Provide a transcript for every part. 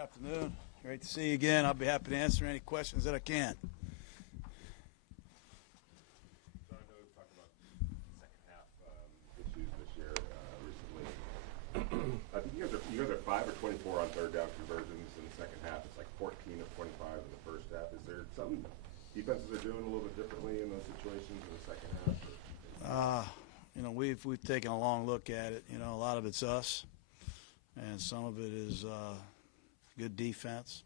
Good afternoon. Great to see you again. I'll be happy to answer any questions that I can. So I know we talked about second half issues this year recently. I think you guys are 5 or 24 on third down conversions in the second half. It's like 14 of 25 in the first half. Is there something defenses are doing a little bit differently in those situations in the second half? We've taken a long look at it. A lot of it's us, and some of it is good defense.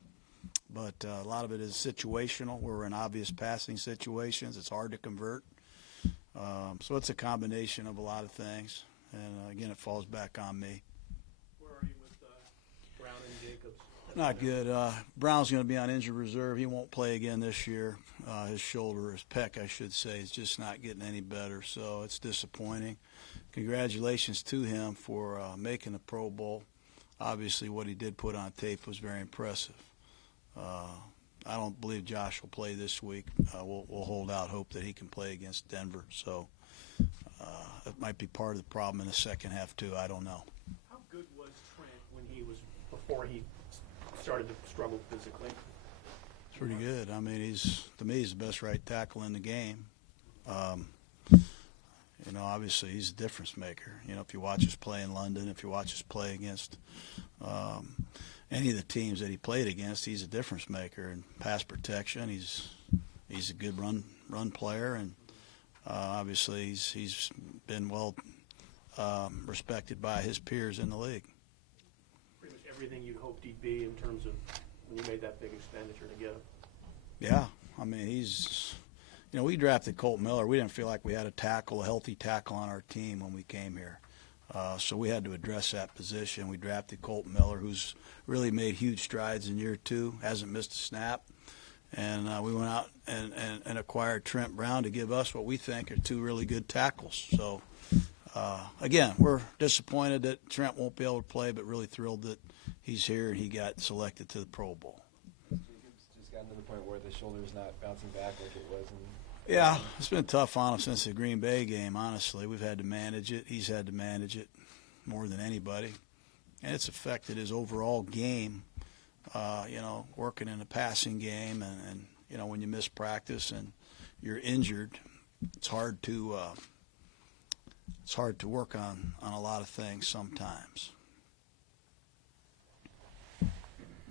But a lot of it is situational. We're in obvious passing situations. It's hard to convert. So it's a combination of a lot of things. And, again, it falls back on me. Where are you with Brown and Jacobs? Not good. Brown's going to be on injured reserve. He won't play again this year. His shoulder, his pec, I should say, is just not getting any better. So it's disappointing. Congratulations to him for making the Pro Bowl. Obviously, what he did put on tape was very impressive. I don't believe Josh will play this week. We'll hold out hope that he can play against Denver. So that might be part of the problem in the second half, too. I don't know. How good was Trent when before he started to struggle physically? It's pretty good. I mean, to me, he's the best right tackle in the game. Obviously, he's a difference maker. If you watch us play in London, if you watch us play against any of the teams that he played against, he's a difference maker in pass protection. He's a good run player, and obviously he's been well respected by his peers in the league. Pretty much everything you'd hoped he'd be in terms of when you made that big expenditure to get him. Yeah, I mean we drafted Colt Miller. We didn't feel like we had a healthy tackle on our team when we came here. So we had to address that position. We drafted Colt Miller, who's really made huge strides in year 2, hasn't missed a snap. And we went out and acquired Trent Brown to give us what we think are 2 really good tackles. So, again, we're disappointed that Trent won't be able to play, but really thrilled that he's here and he got selected to the Pro Bowl. Jacobs just gotten to the point where the shoulder's not bouncing back like it was. Yeah, it's been tough on him since the Green Bay game, honestly. We've had to manage it. He's had to manage it more than anybody. And it's affected his overall game, working in a passing game. And when you miss practice and you're injured, it's hard to work on a lot of things sometimes.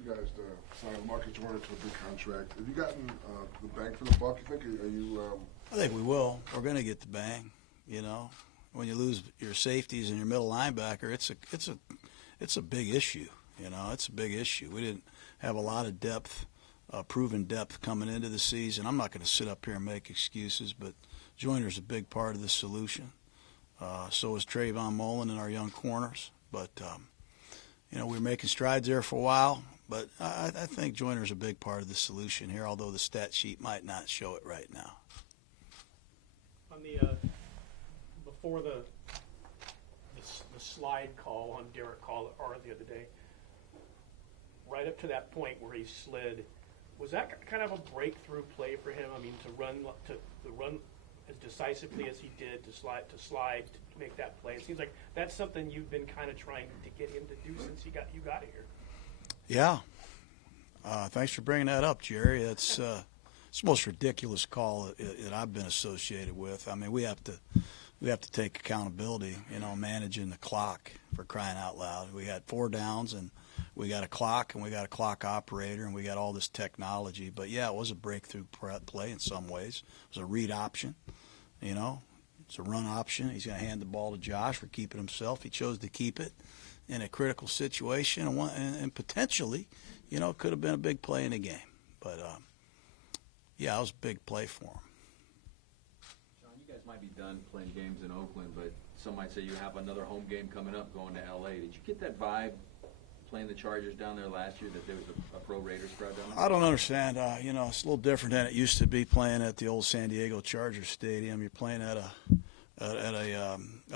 You guys signed Marcus Joyner to a big contract. Have you gotten the bang for the buck, you think? Are you? I think we will. We're going to get the bang. When you lose your safeties and your middle linebacker, it's a big issue. It's a big issue. We didn't have a lot of depth, proven depth coming into the season. I'm not going to sit up here and make excuses, but Joyner's a big part of the solution. So is Trayvon Mullen and our young corners. But we were making strides there for a while. But I think Joyner's a big part of the solution here, although the stat sheet might not show it right now. On the before the slide call on Derek Carr the other day, right up to that point where he slid, was that kind of a breakthrough play for him? I mean, to run as decisively as he did, to slide to make that play. It seems like that's something you've been kind of trying to get him to do since you got here. Yeah. Thanks for bringing that up, Jerry. It's the most ridiculous call that I've been associated with. I mean, we have to take accountability, managing the clock, for crying out loud. We had 4 downs, and we got a clock, and we got a clock operator, and we got all this technology. But, yeah, it was a breakthrough play in some ways. It was a read option, It's a run option. He's going to hand the ball to Josh for keeping himself. He chose to keep it in a critical situation, and potentially, it could have been a big play in the game. But, yeah, it was a big play for him. Jon, you guys might be done playing games in Oakland, but some might say you have another home game coming up going to L.A. Did you get that vibe playing the Chargers down there last year that there was a pro Raiders crowd down there? I don't understand. It's a little different than it used to be playing at the old San Diego Chargers Stadium. You're playing at a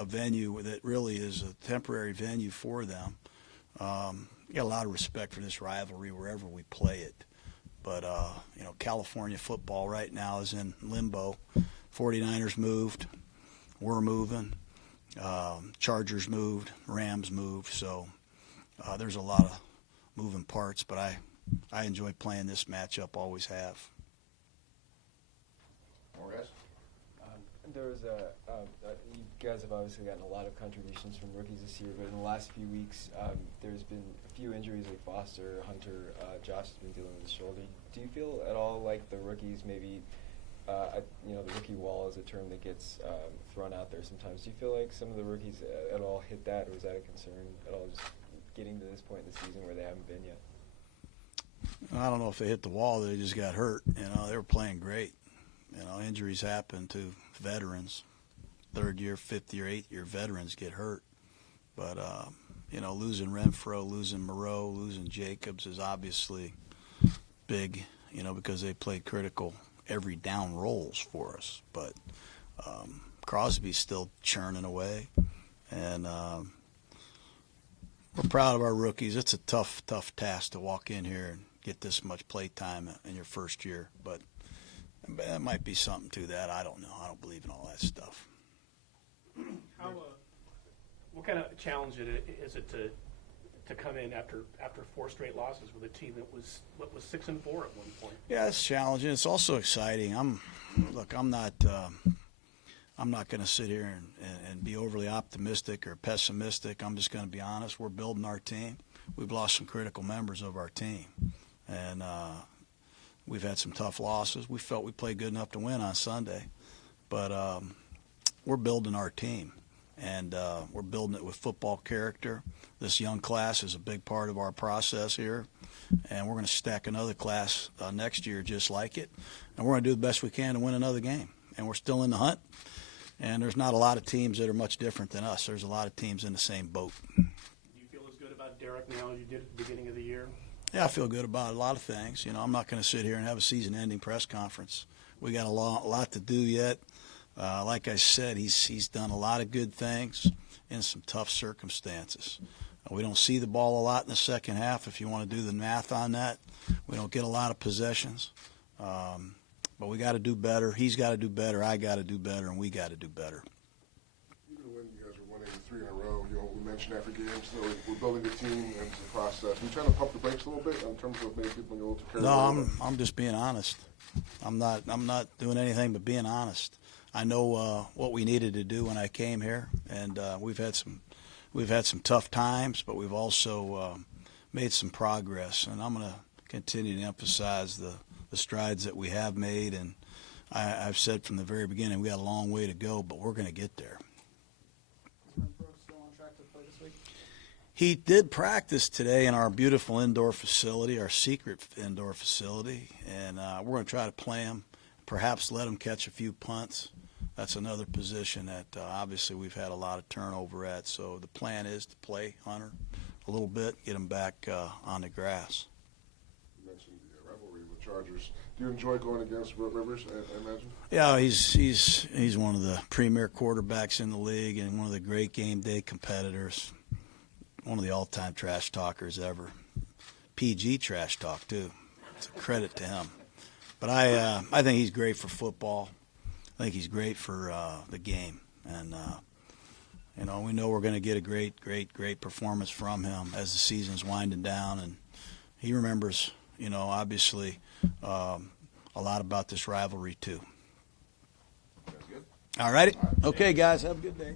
venue that really is a temporary venue for them. You got a lot of respect for this rivalry wherever we play it. But, California football right now is in limbo. 49ers moved. We're moving. Chargers moved. Rams moved. So there's a lot moving parts, but I enjoy playing this matchup, always have. More guys? There was you guys have obviously gotten a lot of contributions from rookies this year, but in the last few weeks, there's been a few injuries like Foster, Hunter, Josh has been dealing with his shoulder. Do you feel at all like the rookies maybe, the rookie wall is a term that gets thrown out there sometimes. Do you feel like some of the rookies at all hit that, or is that a concern at all, just getting to this point in the season where they haven't been yet? I don't know if they hit the wall, they just got hurt. They were playing great. Injuries happen to veterans. Third-year, fifth-year, eighth-year veterans get hurt. But, losing Renfro, losing Moreau, losing Jacobs is obviously big, because they played critical every down roles for us. But Crosby's still churning away. And we're proud of our rookies. It's a tough task to walk in here and get this much play time in your first year. But that might be something to that. I don't know. I don't believe in all that stuff. What kind of challenge is it to come in after 4 straight losses with a team that was 6-4 at one point? Yeah, it's challenging. It's also exciting. I'm not going to sit here and be overly optimistic or pessimistic. I'm just going to be honest. We're building our team. We've lost some critical members of our team, and we've had some tough losses. We felt we played good enough to win on Sunday, but we're building our team, and we're building it with football character. This young class is a big part of our process here, and we're going to stack another class next year just like it, and we're going to do the best we can to win another game. And we're still in the hunt, and there's not a lot of teams that are much different than us. There's a lot of teams in the same boat. Do you feel as good about Derek now as you did at the beginning of the year? Yeah, I feel good about a lot of things. I'm not going to sit here and have a season-ending press conference. We got a lot to do yet. Like I said, he's done a lot of good things in some tough circumstances. We don't see the ball a lot in the second half, if you want to do the math on that. We don't get a lot of possessions. But we got to do better. He's got to do better. I got to do better, and we got to do better. Even when you guys are 183 in a row, we mentioned every game, so we're building a team and it's a process. We trying to pump the brakes a little bit in terms of maybe people get a little too carried away? No, I'm just being honest. I'm not doing anything but being honest. I know what we needed to do when I came here, and we've had some tough times, but we've also made some progress, and I'm going to continue to emphasize the strides that we have made. And I've said from the very beginning, we got a long way to go, but we're going to get there. Is Renfro still on track to play this week? He did practice today in our beautiful indoor facility, our secret indoor facility, and we're going to try to play him, perhaps let him catch a few punts. That's another position that obviously we've had a lot of turnover at. So the plan is to play Hunter a little bit, get him back on the grass. You mentioned the rivalry with Chargers. Do you enjoy going against Rivers, I imagine? Yeah, he's one of the premier quarterbacks in the league and one of the great game day competitors. One of the all-time trash talkers ever. PG trash talk, too. It's a credit to him. But I think he's great for football. I think he's great for the game. And, we know we're going to get a great performance from him as the season's winding down. And he remembers, obviously a lot about this rivalry, too. That's good. All righty. Okay, guys, have a good day.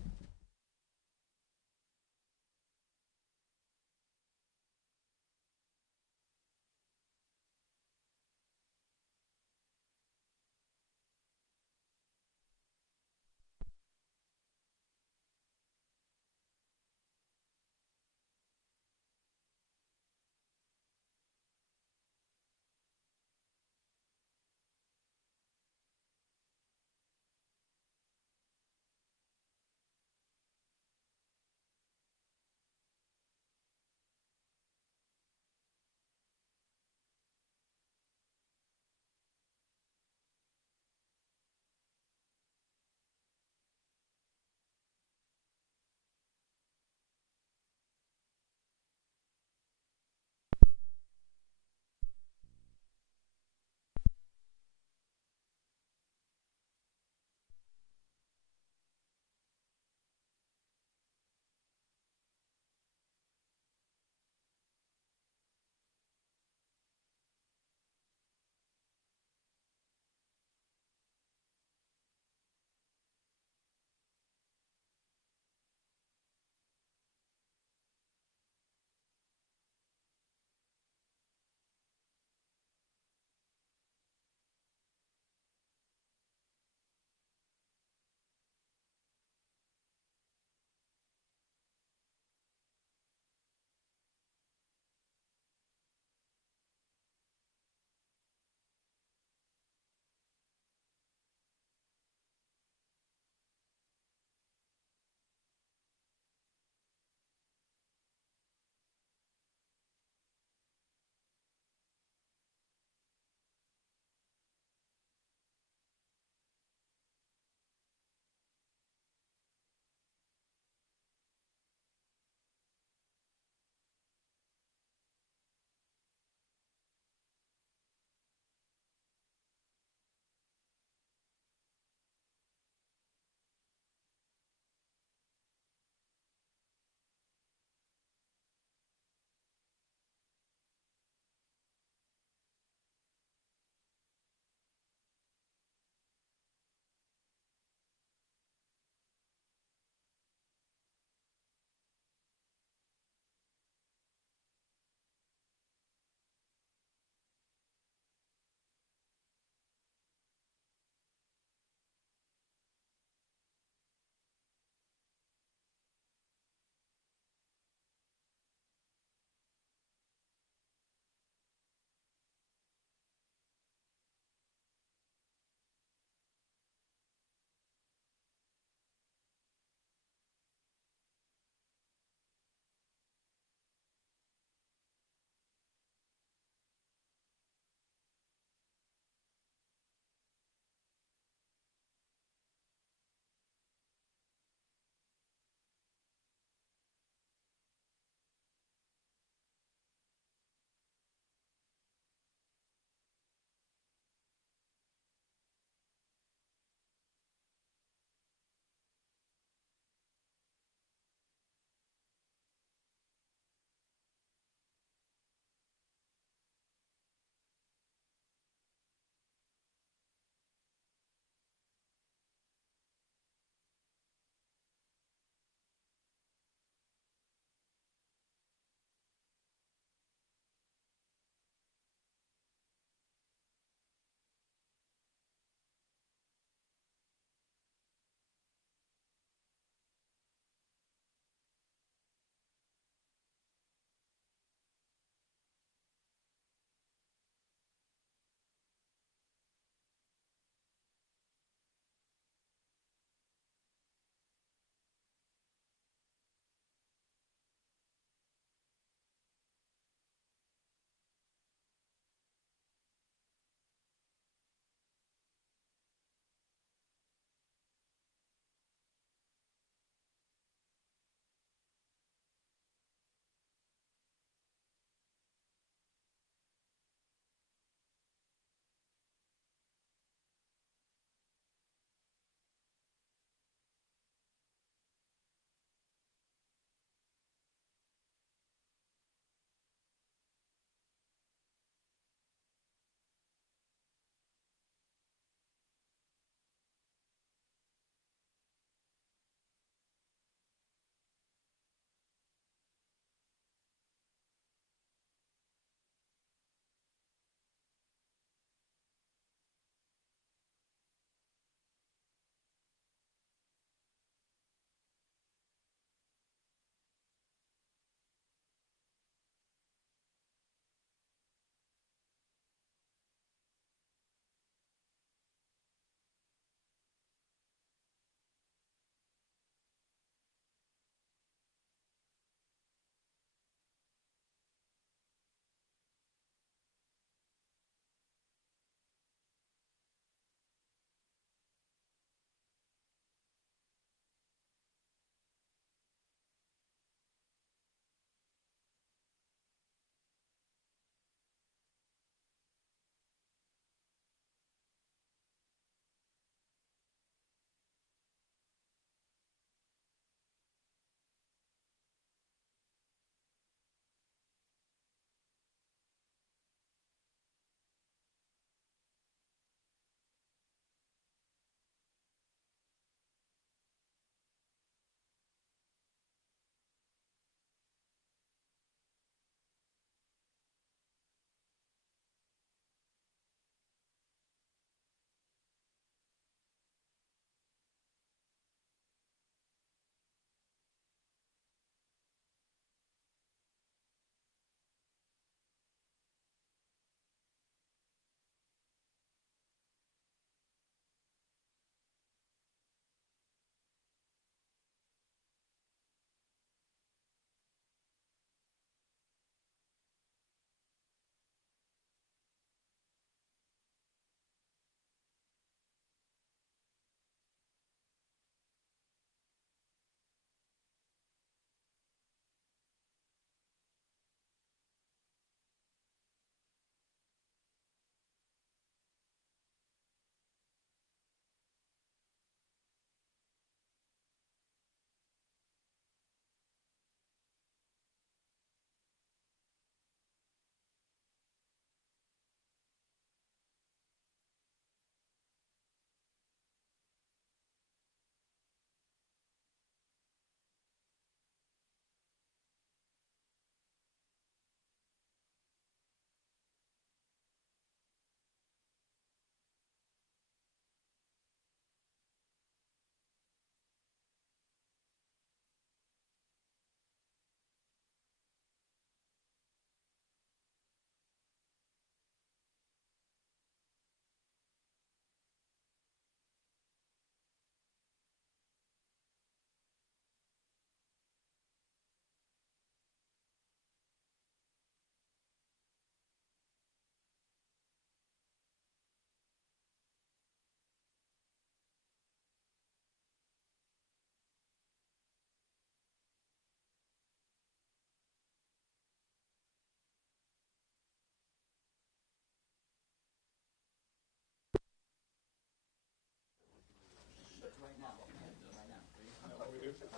All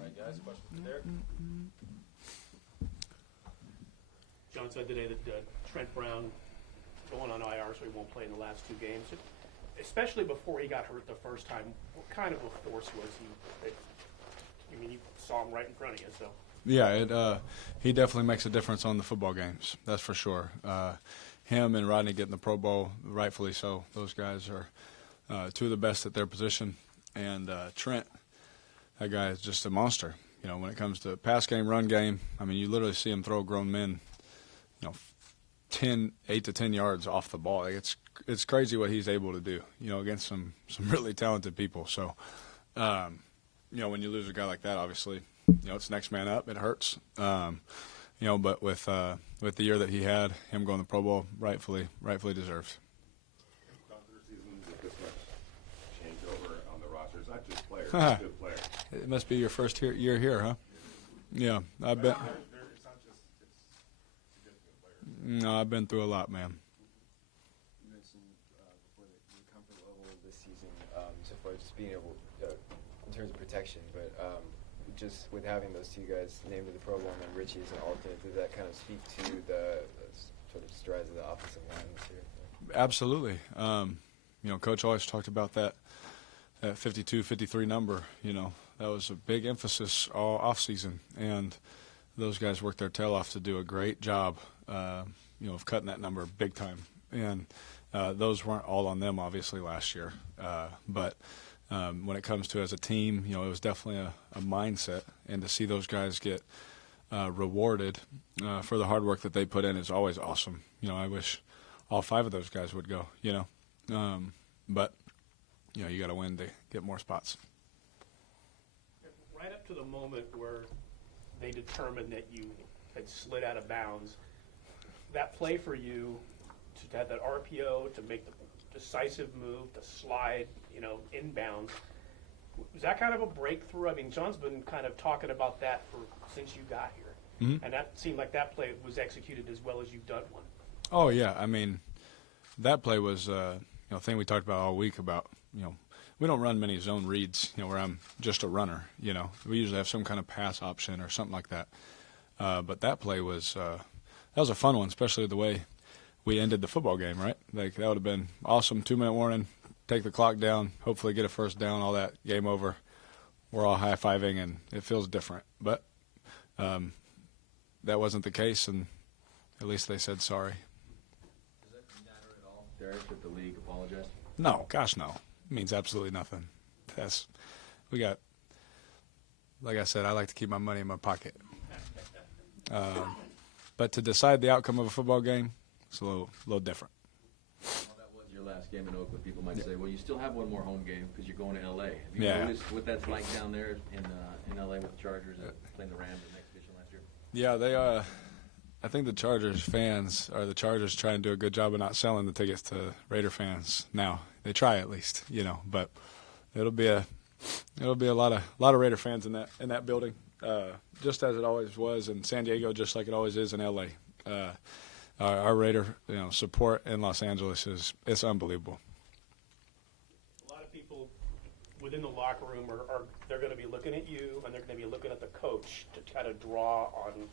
right, guys, question for Derek? John said today that Trent Brown going on IR, so he won't play in the last two games. Especially before he got hurt the first time, what kind of a force was he? I mean, you saw him right in front of you, so. Yeah, he definitely makes a difference on the football games. That's for sure. Him and Rodney getting the Pro Bowl, rightfully so. Those guys are two of the best at their position. And Trent, that guy is just a monster. You know, when it comes to pass game, run game, I mean, you literally see him throw grown men, 8 to 10 yards off the ball. Like, it's crazy what he's able to do, against some really talented people. So, when you lose a guy like that, obviously, it's next man up. It hurts. But with the year that he had, him going to the Pro Bowl, rightfully deserved. Gone through seasons with this much changeover on the roster. It's not just players, it's good players. It must be your first year here, huh? Yeah, I bet. It's not just significant players. No, I've been through a lot, man. You mentioned before the comfort level this season, so far just being able, in terms of protection, but just with having those two guys named to the Pro Bowl and then Richie as an alternate, does that kind of speak to the sort of strides of the offensive line this year? Absolutely. Coach always talked about that 52, 53 number. That was a big emphasis all offseason, and those guys worked their tail off to do a great job, of cutting that number big time. And those weren't all on them, obviously, last year. But when it comes to as a team, it was definitely a mindset, and to see those guys get rewarded for the hard work that they put in is always awesome. I wish all 5 of those guys would go, but you got to win to get more spots. Right up to the moment where they determined that you had slid out of bounds, that play for you to have that RPO, to make the decisive move, to slide, inbounds, was that kind of a breakthrough? I mean, John's been kind of talking about that since you got here, and that seemed like that play was executed as well as you've done one. Oh, yeah. I mean, that play was a thing we talked about all week about, we don't run many zone reads, where I'm just a runner, We usually have some kind of pass option or something like that. But that play was that was a fun one, especially the way we ended the football game, right? Like, that would have been awesome. 2-minute warning, take the clock down, hopefully get a first down, all that, game over. We're all high-fiving, and it feels different. But that wasn't the case, and at least they said sorry. Does that matter at all, Derek, that the league apologized? No, gosh, no. It means absolutely nothing. Like I said, I like to keep my money in my pocket. But to decide the outcome of a football game, it's a little different. Well, that was your last game in Oakland. People might say, well, you still have one more home game because you're going to L.A. Have you noticed what that's like down there in L.A. with the Chargers and playing the Rams in the exhibition last year? Yeah, I think the Chargers fans are the Chargers trying to do a good job of not selling the tickets to Raider fans now. They try at least, but it'll be a lot of Raider fans in that building, just as it always was in San Diego, just like it always is in LA. Our Raider support in Los Angeles it's unbelievable. A lot of people within the locker room they're going to be looking at you, and they're going to be looking at the coach to kind of draw on,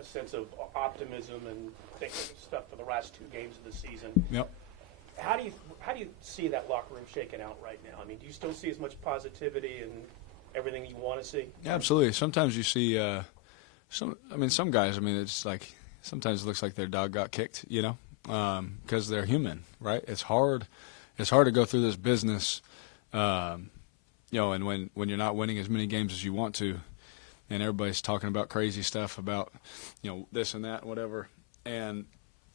a sense of optimism and thinking stuff for the last 2 games of the season. Yep. How do you see that locker room shaking out right now? I mean, do you still see as much positivity and everything you want to see? Yeah, absolutely. Sometimes you see some guys. I mean, it's like sometimes it looks like their dog got kicked, because they're human, right? It's hard to go through this business, and when you're not winning as many games as you want to, and everybody's talking about crazy stuff about, this and that and whatever, and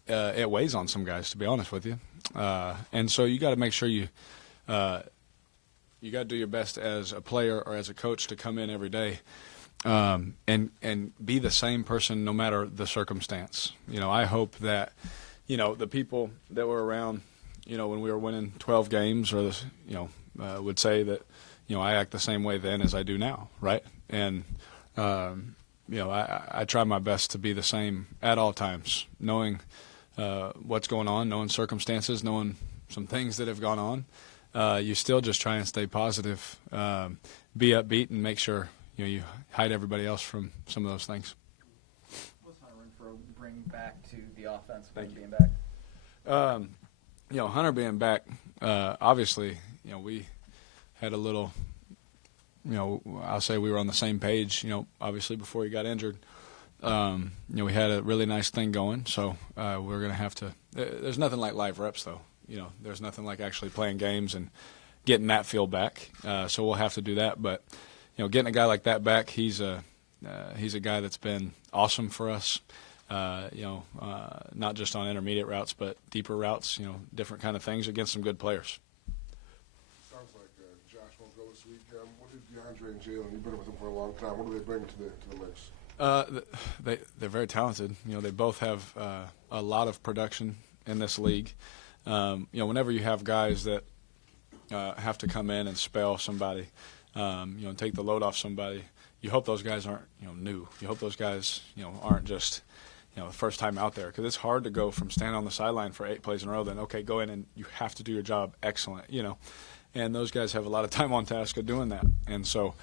it weighs on some guys, to be honest with you. And so you got to make sure you got to do your best as a player or as a coach to come in every day and be the same person no matter the circumstance. I hope that, the people that were around, when we were winning 12 games or would say that, I act the same way then as I do now, right? And I try my best to be the same at all times, knowing what's going on, knowing circumstances, knowing some things that have gone on, you still just try and stay positive, be upbeat, and make sure you hide everybody else from some of those things. What's Hunter Renfro bring back to the offense when being back? Hunter being back, obviously, we had a little, I'll say we were on the same page, obviously before he got injured. We had a really nice thing going, so we're going to have to – there's nothing like live reps, though. There's nothing like actually playing games and getting that feel back. So we'll have to do that. But, getting a guy like that back, he's a guy that's been awesome for us, not just on intermediate routes but deeper routes, different kind of things against some good players. Sounds like Josh won't go this week. What did DeAndre and Jalen, you've been with them for a long time, what do they bring to the mix? They're very talented. They both have a lot of production in this league. Whenever you have guys that have to come in and spell somebody, and take the load off somebody, you hope those guys aren't, new. You hope those guys, aren't just, the first time out there, because it's hard to go from standing on the sideline for 8 plays in a row, then okay, go in and you have to do your job excellent, and those guys have a lot of time on task of doing that, and so.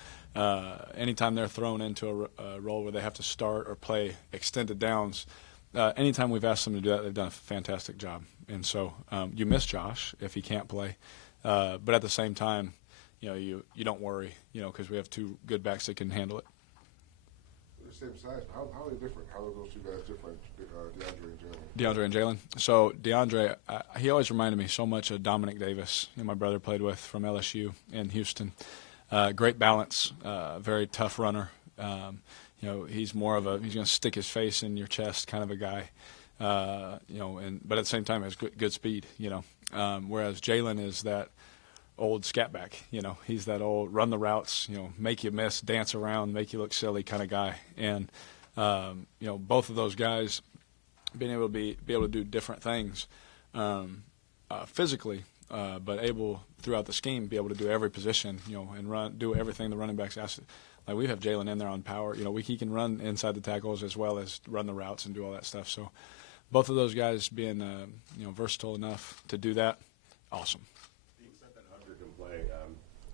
Anytime they're thrown into a role where they have to start or play extended downs, anytime we've asked them to do that, they've done a fantastic job. And so you miss Josh if he can't play. But at the same time, you don't worry, because we have 2 good backs that can handle it. They're the same size. How are they different? How are those 2 guys different, DeAndre and Jalen? DeAndre and Jalen. So DeAndre, he always reminded me so much of Dominic Davis, who my brother played with from LSU in Houston. Great balance, very tough runner. He's more of he's going to stick his face in your chest kind of a guy, but at the same time has good speed, whereas Jalen is that old scat back, he's that old run the routes, make you miss, dance around, make you look silly kind of guy. And, both of those guys being able to do different things physically, but able throughout the scheme be able to do every position, and do everything the running backs ask. Like we have Jalen in there on power. He can run inside the tackles as well as run the routes and do all that stuff. So both of those guys being versatile enough to do that, awesome. The extent that Hunter can play,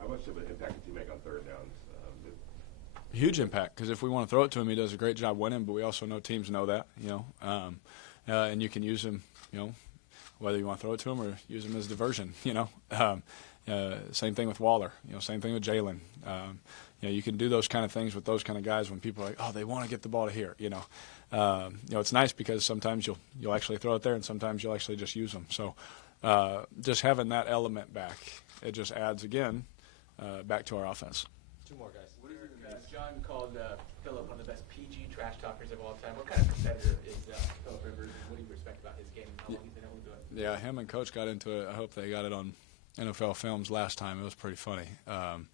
how much of an impact does he make on third downs? Huge impact, because if we want to throw it to him, he does a great job winning. But we also know teams know that, and you can use him, whether you want to throw it to him or use him as diversion, same thing with Waller, same thing with Jalen. You can do those kind of things with those kind of guys when people are like, oh, they want to get the ball to here, it's nice because sometimes you'll actually throw it there and sometimes you'll actually just use them. So just having that element back, it just adds, again, back to our offense. 2 more guys. John called Phillip one of the best PG trash talkers of all time. What kind of competitor is Phillip Rivers, and what do you respect about his game and how long he's been able to do it? Yeah, him and Coach got into it. I hope they got it on NFL Films last time. It was pretty funny. I'll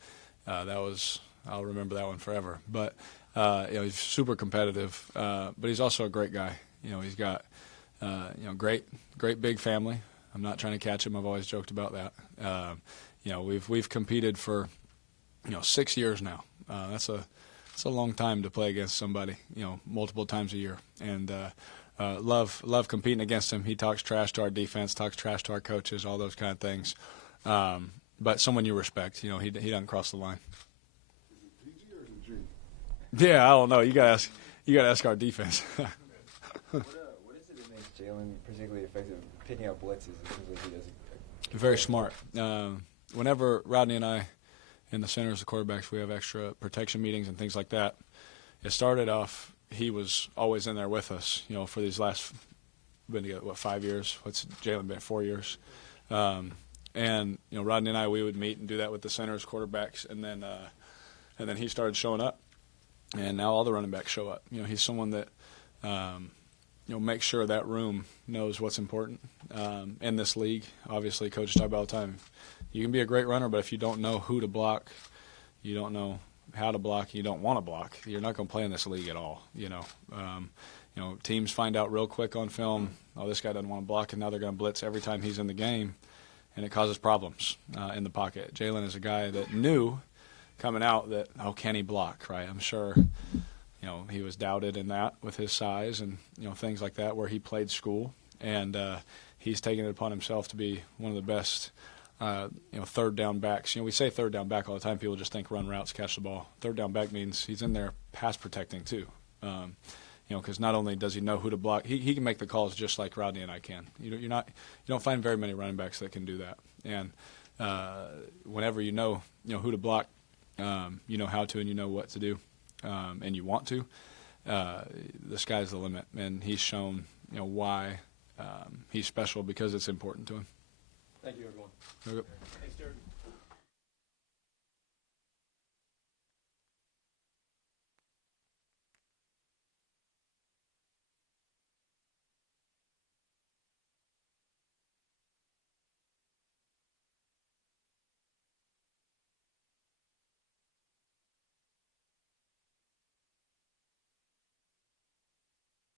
remember that one forever. But he's super competitive, but he's also a great guy. He's got great big family. I'm not trying to catch him. I've always joked about that. We've competed for 6 years now. That's a long time to play against somebody, multiple times a year, and love competing against him. He talks trash to our defense, talks trash to our coaches, all those kind of things. But someone you respect, he doesn't cross the line. Is it PG or is it G? Yeah, I don't know. You gotta ask our defense. What is it that makes Jalen particularly effective picking up blitzes? It seems like he does Very smart. Whenever Rodney and I, in the centers, the quarterbacks, we have extra protection meetings and things like that. It started off, he was always in there with us, for these last, been together, 5 years? What's Jalen been, 4 years? And Rodney and I, we would meet and do that with the centers, quarterbacks, and then he started showing up, and now all the running backs show up. He's someone that makes sure that room knows what's important in this league. Obviously, coaches talk about all the time. You can be a great runner, but if you don't know who to block, you don't know how to block, you don't want to block, you're not going to play in this league at all. Teams find out real quick on film, oh, this guy doesn't want to block, and now they're going to blitz every time he's in the game, and it causes problems in the pocket. Jalen is a guy that knew coming out that, oh, can he block, right? I'm sure, he was doubted in that with his size and, things like that where he played school. and he's taken it upon himself to be one of the best. Third down backs. We say third down back all the time. People just think run routes, catch the ball. Third down back means he's in there pass protecting too. Because not only does he know who to block, he can make the calls just like Rodney and I can. You don't find very many running backs that can do that. And whenever you know who to block, you know how to, and you know what to do, and you want to. The sky's the limit, and he's shown why he's special because it's important to him. Thank you, everyone. Okay. Thanks, Derek.